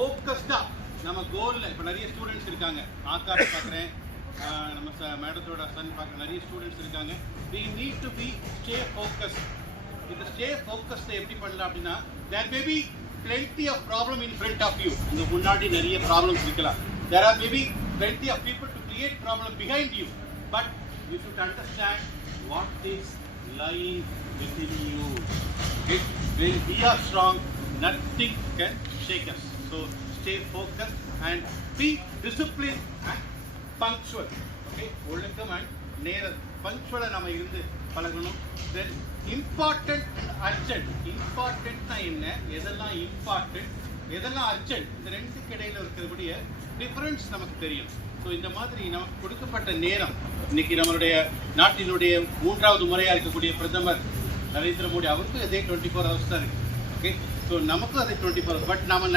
ஃபோக்கஸ்டாக நம்ம கோலில் இப்போ நிறைய ஸ்டூடெண்ட்ஸ் இருக்காங்க. ஆகாஷ் பார்க்குறேன், நம்ம மேடத்தோட சன் பார்க்குற நிறைய ஸ்டூடெண்ட்ஸ் இருக்காங்க. we need to be stay focused. இந்த ஸ்டே ஃபோக்கஸ்ட எப்படி பண்ணலாம் அப்படின்னா, there may be plenty of problem in front of you. உங்க முன்னாடி நிறைய ப்ராப்ளம்ஸ் இருக்கலாம். there are maybe plenty of people to create problem behind you, but you should understand what is lying within you. Okay? When we are strong, nothing can shake us. So stay focused and be disciplined and punctual. Okay? ஒழுக்கம் and நேரம் punctual நம்ம இருந்து பழகணும். Then important urgent. இம்பார்ட்டன்ட்னா என்ன, எதெல்லாம் important, எதெல்லாம் urgent, இந்த ரெண்டுக்கு இடையில இருக்கிறபடிய டிஃபரன்ஸ் நமக்கு தெரியும். ஸோ இந்த மாதிரி நமக்கு கொடுக்கப்பட்ட நேரம், இன்னைக்கு நம்மளுடைய நாட்டினுடைய 3வது முறையாக இருக்கக்கூடிய பிரதமர் நரேந்திர மோடி, அவருக்கும் அதே 24 hours தான் இருக்கு. ஓகே, ஸோ நமக்கும் அதே 24 hours. பட் நம்ம